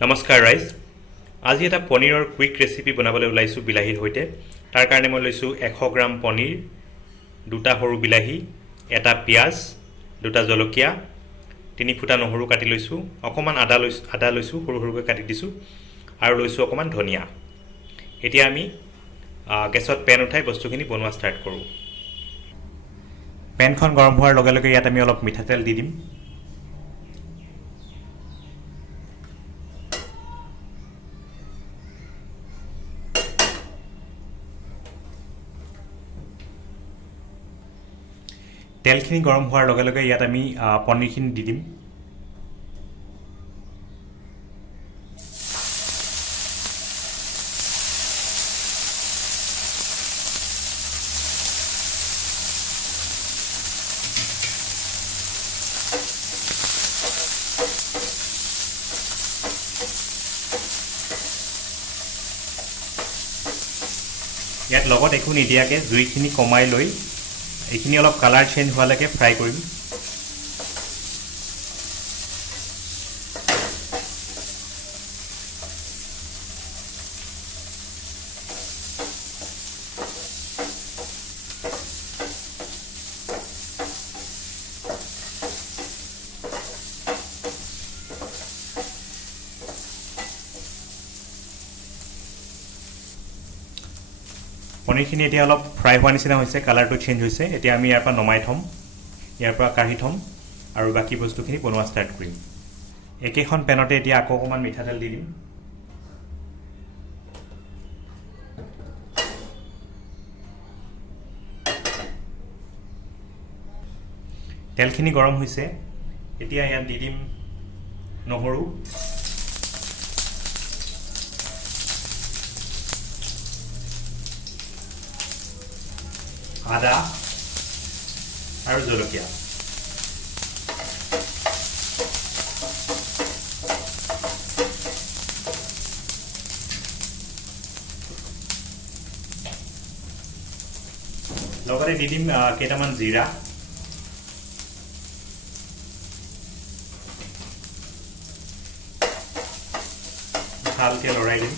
নমস্কাৰ ৰাইজ আজি এটা পনীৰৰ কুইক ৰেচিপি বনাবলৈ ওলাইছোঁ বিলাহীৰ সৈতে তাৰ কাৰণে মই লৈছোঁ 100 গ্ৰাম পনীৰ দুটা সৰু বিলাহী এটা পিয়াজ দুটা জলকীয়া তিনি ফুটা নহৰু কাটি লৈছোঁ অকমান আদা লৈছোঁ সৰু সৰুকৈ কাটি দিছোঁ আৰু লৈছোঁ অকমান ধনিয়া এতিয়া আমি গেছত পেন উঠাই বস্তুখিনি বনোৱা ষ্টাৰ্ট কৰোঁ পেনখন গৰম হোৱাৰ লগে লগে ইয়াত আমি অলপ মিঠাতেল দি দিম তেলখিনি গৰম হোৱাৰ লগে লগে ইয়াত আমি পনীৰখিনি দি দিম ইয়াত লগত একো নিদিয়াকৈ জুইখিনি কমাই লৈ এইখিনি অলপ কালাৰ চেঞ্জ হোৱালৈকে ফ্ৰাই কৰিম পনীৰখিনি এতিয়া অলপ ফ্ৰাই হোৱা নিচিনা হৈছে কালাৰটো চেঞ্জ হৈছে এতিয়া আমি ইয়াৰ পৰা নমাই থ'ম ইয়াৰ পৰা কাঢ়ি থ'ম আৰু বাকী বস্তুখিনি বনোৱা ষ্টাৰ্ট কৰিম একেখন পেনতে এতিয়া আকৌ অকণমান মিঠাতেল দি দিম তেলখিনি গৰম হৈছে এতিয়া ইয়াত দি দিম নহৰু আদা আৰু জলকীয়া লগতে দি দিম কেইটামান জিৰা ভালকৈ লৰাই দিম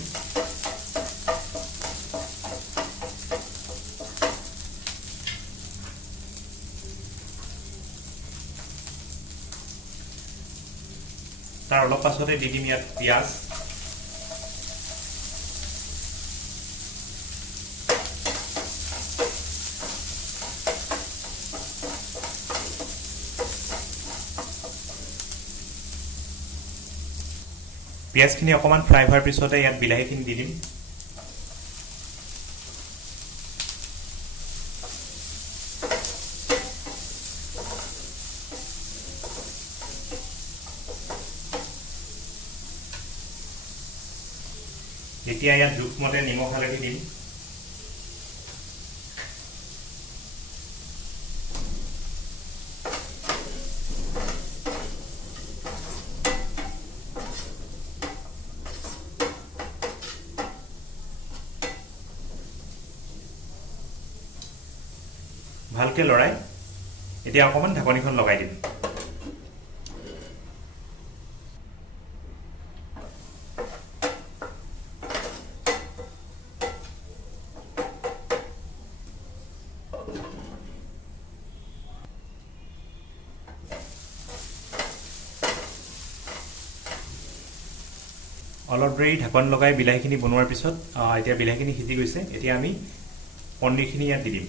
তাৰ অলপ পাছতে দি দিম ইয়াত পিঁয়াজ পিঁয়াজখিনি অকণমান ফ্ৰাই হোৱাৰ পিছতে ইয়াত বিলাহীখিনি দি দিম এতিয়া ইয়াত জোখমতে নিমখ হালধি দিম ভালকৈ লৰাই এতিয়া অকণমান ঢাকনিখন লগাই দিম অলপ দেৰি ঢাকন লগাই বিলাহীখিনি বনোৱাৰ পিছত এতিয়া বিলাহীখিনি সিজি গৈছে এতিয়া আমি পনীৰখিনি ইয়াত দি দিম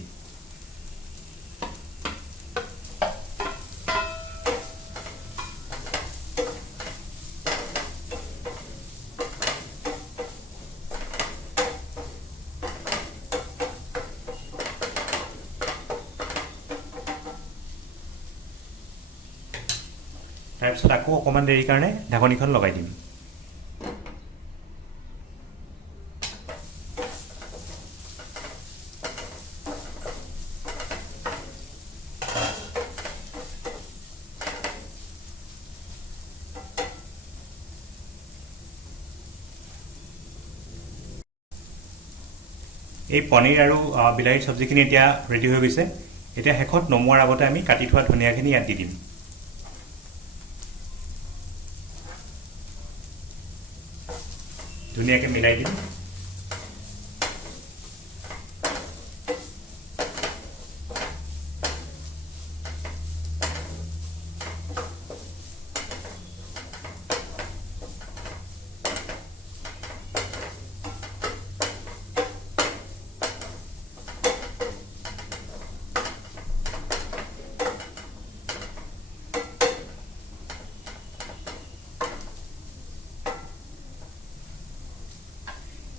তাৰপিছত আকৌ অকণমান দেৰিৰ কাৰণে ঢাকনিখন লগাই দিম এই পনীৰ আৰু বিলাহীৰ চব্জিখিনি এতিয়া ৰেডি হৈ গৈছে এতিয়া শেষত নমোৱাৰ আগতে আমি কাটি থোৱা ধনিয়াখিনি ইয়াত দি দিম ধুনীয়াকৈ মিলাই দিম।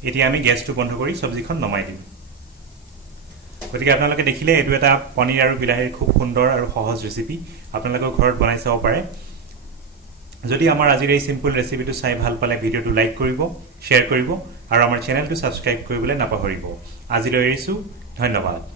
এতিয়া আমি গেছটো বন্ধ কৰি চব্জিখন নমাই দিম। গতিকে আপোনালোকে দেখিলে এইটো এটা পনীৰ আৰু বিলাহীৰ খুব সুন্দৰ আৰু সহজ ৰেচিপি। আপোনালোকৰ ঘৰত বনাই চাব পাৰে। যদি আমাৰ আজিৰ এই সিম্পল ৰেচিপিটো চাই ভাল পালে ভিডিঅ'টো লাইক কৰিব, শ্বেয়াৰ কৰিব আৰু আমাৰ চেনেলটো ছাবস্ক্ৰাইব কৰিবলৈ নাপাহৰিব। আজিলৈ এৰিছোঁ, ধন্যবাদ।